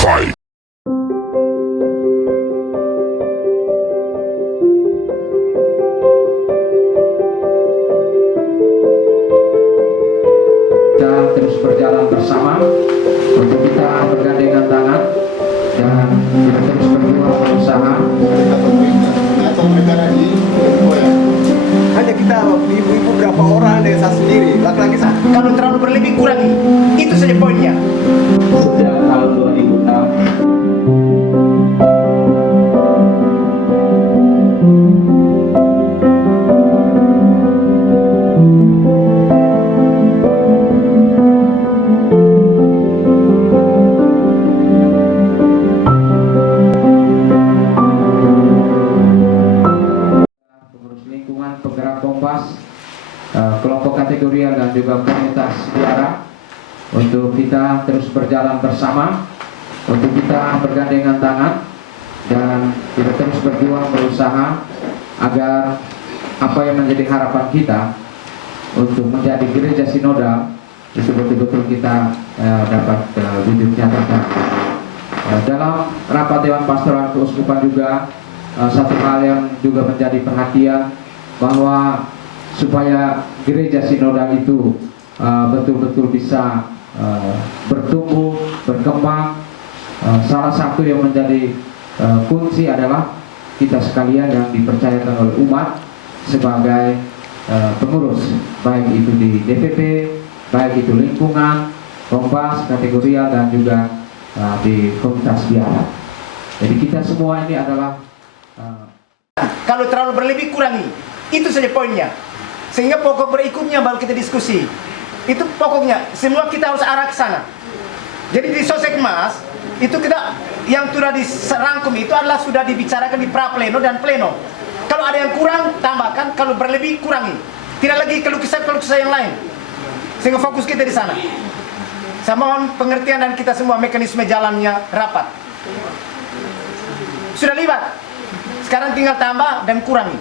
Fight. Kita terus berjalan bersama untuk kita bergandengan tangan dan kita terus berjuang berusaha. Hanya kita ibu-ibu berapa orang dan saya sendiri, laki-laki saya. Kalau terlalu berlebih kurangi, itu saja poinnya. Sejak tahun 2006 pengurus lingkungan, penggerak Kompas, kelompok kategorial dan juga komunitas biara untuk kita terus berjalan bersama, untuk kita bergandengan tangan dan kita terus berjuang berusaha agar apa yang menjadi harapan kita untuk menjadi gereja sinodal itu betul-betul kita dapat wujud nyatakan. Dalam rapat Dewan Pastoral Keuskupan juga satu hal yang juga menjadi perhatian bahwa supaya gereja sinodal itu betul-betul bisa bertumbuh, berkembang, salah satu yang menjadi kunci adalah kita sekalian yang dipercayakan oleh umat sebagai pengurus, baik itu di DPP, baik itu lingkungan, Kompas, kategorial dan juga di komunitas biara. Jadi kita semua ini adalah Kalau terlalu berlebih kurangi, itu saja poinnya. Sehingga pokok berikutnya baru kita diskusi. Itu pokoknya, semua kita harus arah ke sana. Jadi di Sosekmas itu kita yang sudah dirangkum itu adalah sudah dibicarakan di pra pleno dan pleno. Kalau ada yang kurang tambahkan, kalau berlebih kurangi. Tidak lagi keluh kesah yang lain. Sehingga fokus kita di sana. Saya mohon pengertian dan kita semua mekanisme jalannya rapat. Sudah libat. Sekarang tinggal tambah dan kurangi.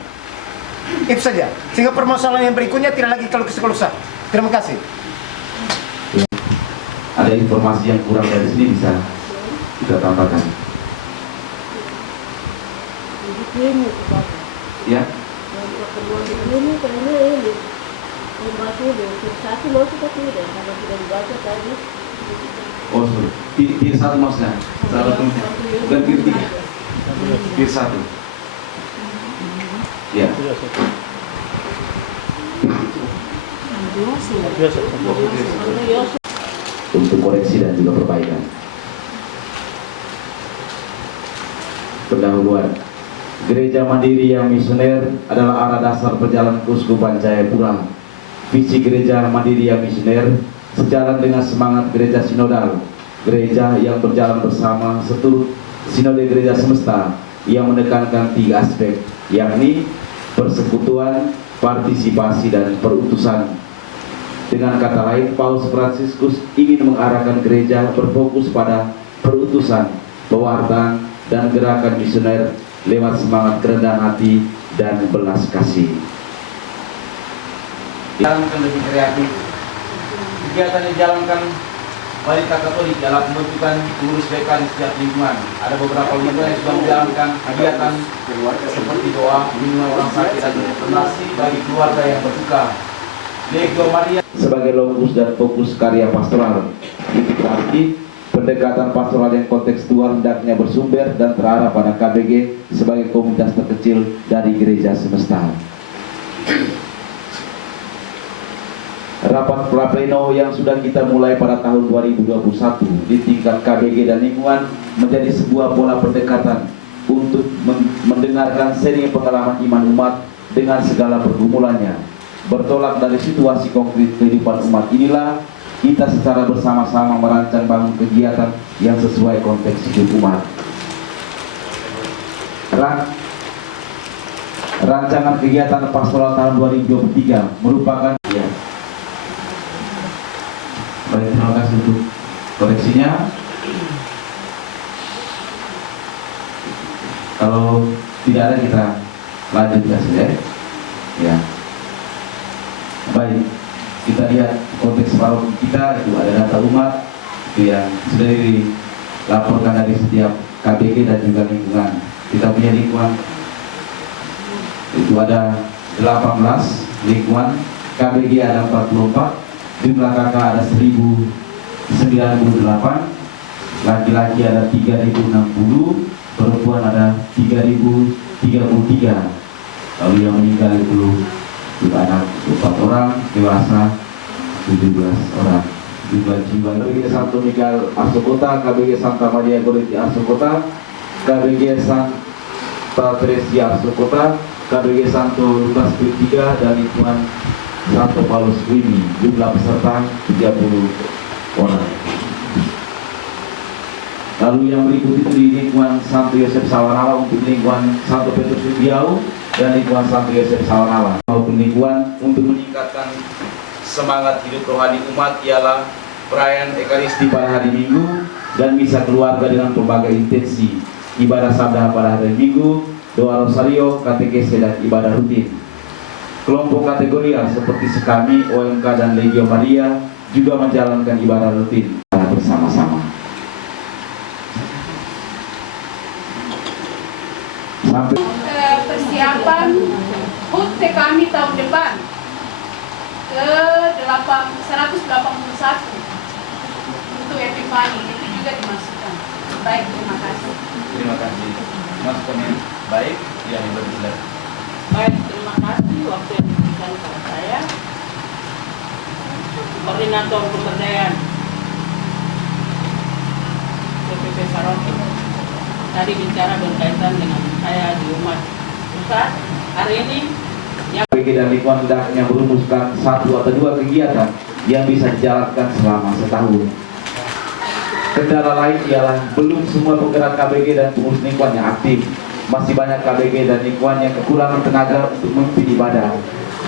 Itu saja. Sehingga permasalahan yang berikutnya tidak lagi keluh kesah. Terima kasih. ada informasi yang kurang dari sini bisa kita tambahkan. Ini Bapak. Ya. Yang pertemuan ini karena ini membaca di satu loh kita tidak karena tidak dibaca tadi. Oh, sorry. Tier satu maksudnya. Salah tulisnya. Bukan tier tiga. Tier satu. Ya. Untuk koreksi dan juga perbaikan. Pendahuluan. Gereja Mandiri yang misioner adalah arah dasar perjalanan Keuskupan Jayapura. Visi Gereja Mandiri yang misioner sejalan dengan semangat gereja sinodal, gereja yang berjalan bersama seturut sinode gereja semesta yang menekankan 3 aspek, yakni persekutuan, partisipasi, dan perutusan. Dengan kata lain, Paus Fransiskus ingin mengarahkan gereja berfokus pada perutusan, pewartaan, dan gerakan misioner lewat semangat kerendahan hati dan belas kasih. Jalankan lebih kreatif. Kegiatan yang dijalankan Wanita Katolik dalam pembentukan pengurus BK di setiap lingkungan. Ada beberapa lembaga yang sudah menjalankan kegiatan seperti doa, bimbingan orang sakit, dan donasi bagi keluarga yang berduka. Legio Maria Sebagai lokus dan fokus karya pastoral, itu berarti pendekatan pastoral yang kontekstual hendaknya bersumber dan terarah pada KBG sebagai komunitas terkecil dari gereja semesta. Rapat prapleno yang sudah kita mulai pada tahun 2021 di tingkat KBG dan lingkungan menjadi sebuah pola pendekatan untuk mendengarkan sering pengalaman iman umat dengan segala pergumulannya. Bertolak dari situasi konkret kehidupan umat inilah kita secara bersama-sama merancang bangun kegiatan yang sesuai konteks hidup umat. Rancangan kegiatan pastoral tahun 2023 merupakan Baik, terima kasih untuk koreksinya. Kalau tidak ada kita lanjutkan saja. Ya. Baik, kita lihat konteks paroki kita itu ada data umat itu yang sudah laporkan dari setiap KBG dan juga lingkungan. Kita punya lingkungan itu ada 18 lingkungan, KBG ada 44, jumlah kakak ada 1098, laki-laki ada 3060, perempuan ada 3033. Lalu yang meninggal itu anak 4 orang, dewasa 17 orang. Jumlah jiwa KBG Santo Mikael Arso Kota, KBG Santa Maria Goretti Arso Kota, KBG Santa Teresia Arso Kota, KBG Santo Lukas III dan lingkungan Santo Paulus Wimi. Jumlah peserta 30 orang. Lalu yang berikut itu di lingkungan Santo Yosef Sawarala untuk lingkungan Santo Petrus Riau dan lingkungan Santo Yosef Sawarala maupun lingkungan untuk meningkatkan semangat hidup rohani umat ialah perayaan Ekaristi pada hari Minggu dan misa keluarga dengan berbagai intensi, ibadah sabda pada hari Minggu, doa rosario, katekese dan ibadah rutin. Kelompok kategorial seperti Sekami, OMK dan Legio Maria juga menjalankan ibadah rutin bersama-sama. Sampai persiapan HUT kami tahun depan ke 181 untuk Epifani itu juga dimasukkan. Baik, terima kasih. Terima kasih. Mas komen baik yang berjelas. Baik, terima kasih waktu yang diberikan kepada saya. Koordinator Pemberdayaan PPP Saroki tadi bicara berkaitan dengan saya di umat pusat. Hari ini KBG dan lingkungan hendaknya merumuskan 1 atau 2 kegiatan yang bisa dijalankan selama setahun. Kendala lain ialah belum semua penggerak KBG dan pengurus lingkungan yang aktif. Masih banyak KBG dan lingkungan yang kekurangan tenaga untuk memimpin ibadah.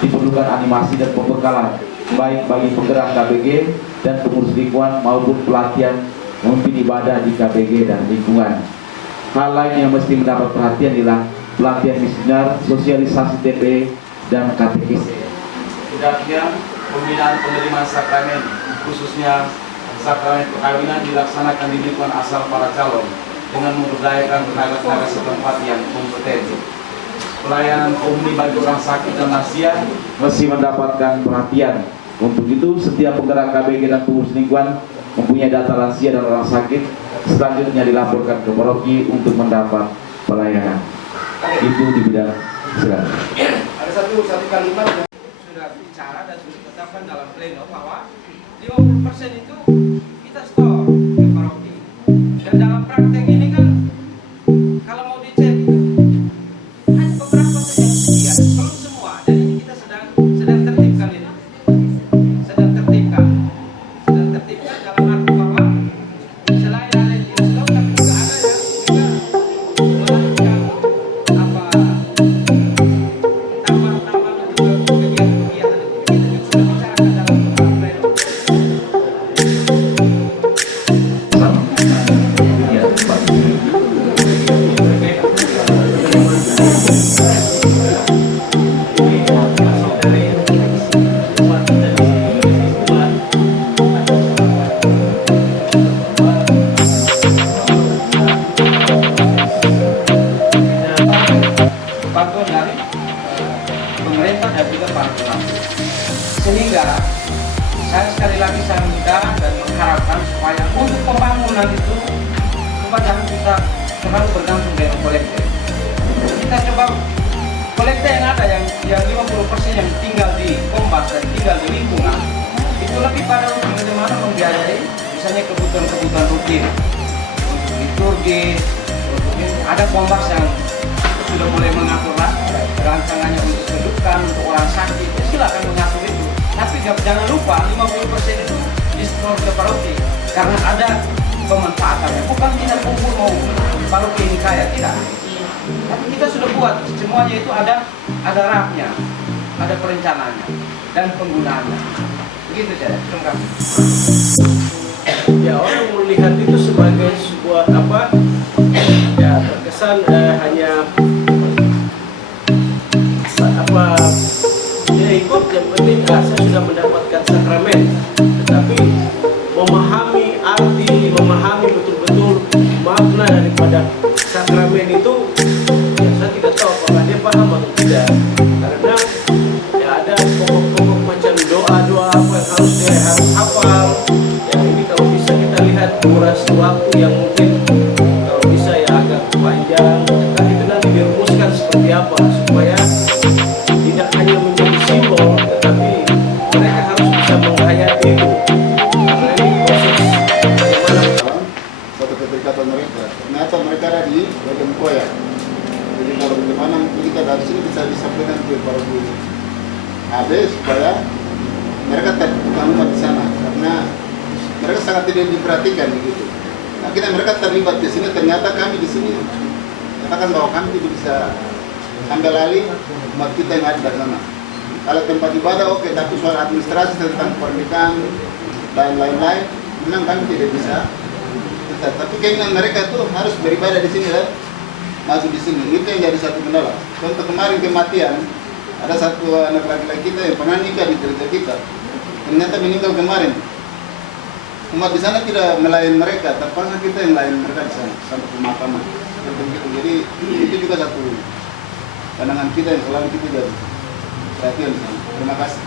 Diperlukan animasi dan pembekalan baik bagi penggerak KBG dan pengurus lingkungan maupun pelatihan memimpin ibadah di KBG dan lingkungan. Hal lain yang mesti mendapat perhatian ialah pelatihan misioner, sosialisasi TP, dan katekese. Hendaknya pembinaan penerimaan sakramen, khususnya sakramen perkawinan, dilaksanakan di lingkungan asal para calon dengan memberdayakan tenaga-tenaga setempat yang kompeten. Pelayanan umum bagi orang sakit dan lansia mesti mendapatkan perhatian. Untuk itu, setiap penggerak KBG dan pengurus lingkungan mempunyai data lansia dan orang sakit, selanjutnya dilaporkan ke paroki untuk mendapat pelayanan. Itu di bidang silakan. Ada satu kalimat yang sudah bicara dan sudah ditetapkan dalam pleno bahwa 50% itu kita store di paroki. Dan dalam praktek ini kan kalau mau dicek itu hanya beberapa saja yang sedia, belum semua. Dan ini kita sedang tertibkan ini. Sedang tertibkan dalam arti bahwa selain ada yang di store tapi juga ada yang juga melakukan apa tambah-tambah untuk kegiatan-kegiatan itu yang sudah bicarakan dalam pleno. Ya, Pak. Bantuan dari pemerintah dan juga para pelaku. Sehingga sekali lagi saya minta dan mengharapkan supaya untuk pembangunan itu coba jangan kita terlalu bergantung dengan kolekte. Kita coba kolekte yang ada yang 50% yang tinggal di Kombas dan tinggal di lingkungan itu lebih pada untuk bagaimana membiayai misalnya kebutuhan-kebutuhan rutin untuk liturgi, ada Kombas yang sudah mulai mengatur rancangannya untuk kedudukan, untuk orang sakit, ya silakan mengatur itu. Tapi jangan lupa 50% itu disetor ke paroki karena ada pemanfaatannya. Bukan kita kumpul mau paroki ini kaya, tidak. Tapi kita sudah buat semuanya itu ada rapnya, ada perencanaannya dan penggunaannya. Begitu saja. Terima kasih. ya orang melihat itu sebagai sebuah ya terkesan hanya dia ikut yang penting saya sudah mendapatkan sakramen, tetapi memahami arti, memahami betul-betul satu waktu yang mungkin kalau bisa ya agak panjang, dan itu nanti dirumuskan seperti apa supaya tidak hanya menjadi simbol, tetapi mereka harus bisa menghayati itu. Karena ini proses bagaimana satu keterikatan mereka. Ternyata mereka ada di bagian koya. Jadi kalau bagaimana kita dari sini bisa disampaikan ke para guru. Ada supaya mereka terbuka umat di sana, karena mereka sangat tidak diperhatikan begitu. Akhirnya mereka terlibat di sini, ternyata kami di sini katakan bahwa kami tidak bisa ambil alih umat kita yang ada di sana. Kalau tempat ibadah oke, tapi soal administrasi tentang pernikahan dan lain-lain, memang kami tidak bisa. Tapi keinginan mereka itu harus beribadah di sini dan masuk di sini. Itu yang jadi satu kendala. Contoh kemarin kematian, ada satu anak laki-laki kita yang pernah nikah di cerita kita, ternyata meninggal kemarin. Umat di sana tidak melayani mereka, terpaksa kita yang melayani mereka di sana sampai pemakaman. Jadi itu juga satu pandangan kita yang selalu kita jadi perhatian di sana. Terima kasih.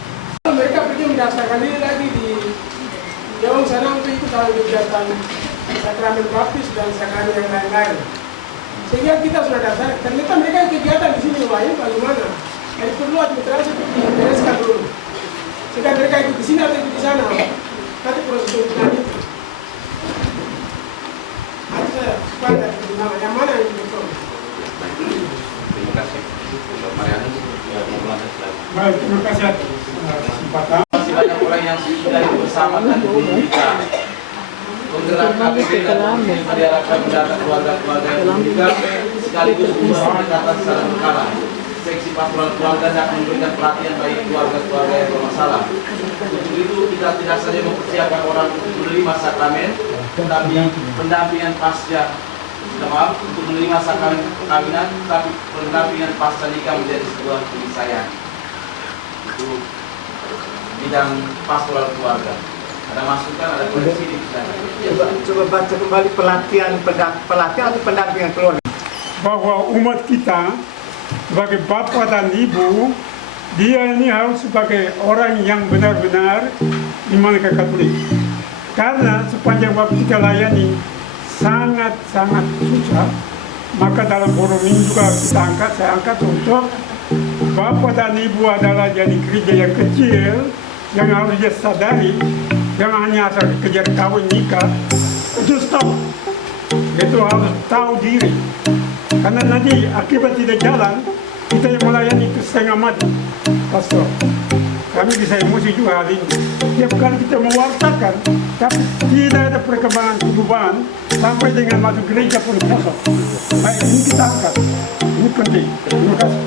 Mereka pergi mendaftarkan diri lagi di jauh sana untuk ikut dalam kegiatan sakramen baptis dan sakramen yang lain-lain. Sehingga kita sudah daftar, ternyata mereka yang kegiatan di sini lumayan bagaimana? Jadi perlu administrasi itu dibereskan dulu. Sehingga mereka ikut di sini atau ikut di sana. Nanti proses perizinan itu. Ada supaya ada kebenaran. Yang mana yang betul? Terima kasih. Marianus, ya, mau lanjut lagi. Baik, terima kasih atas kesempatan. Masih banyak orang yang sudah bersama dan kita penggerak KPP dan pemerintah diharapkan mendata keluarga-keluarga yang meninggal sekaligus membuat pendekatan secara berkala. Seksi pastoral keluarga akan memberikan pelatihan bagi keluarga-keluarga yang bermasalah. Untuk itu kita tidak saja mempersiapkan orang untuk menerima sakramen, tetapi pendampingan pasca untuk menerima sakramen perkawinan, tapi pendampingan pasca nikah menjadi sebuah keniscayaan. Itu bidang pastoral keluarga. Ada masukan, ada koreksi di sana. Coba baca kembali pelatihan atau pendampingan keluarga. Bahwa umat kita sebagai bapak dan ibu, dia ini harus sebagai orang yang benar-benar iman ke Katolik. Karena sepanjang waktu kita layani sangat-sangat susah, maka dalam forum ini juga saya angkat untuk bapak dan ibu adalah jadi gereja yang kecil yang harus dia sadari, jangan hanya asal kejar kawin nikah, itu stop. Itu harus tahu diri. Karena nanti akibat tidak jalan, kita yang melayani itu setengah mati. Pastor, kami bisa emosi juga hari ini. Tiap kali kita mewartakan, tapi tidak ada perkembangan perubahan sampai dengan masuk gereja pun kosong. Baik, ini kita angkat. Ini penting. Terima kasih.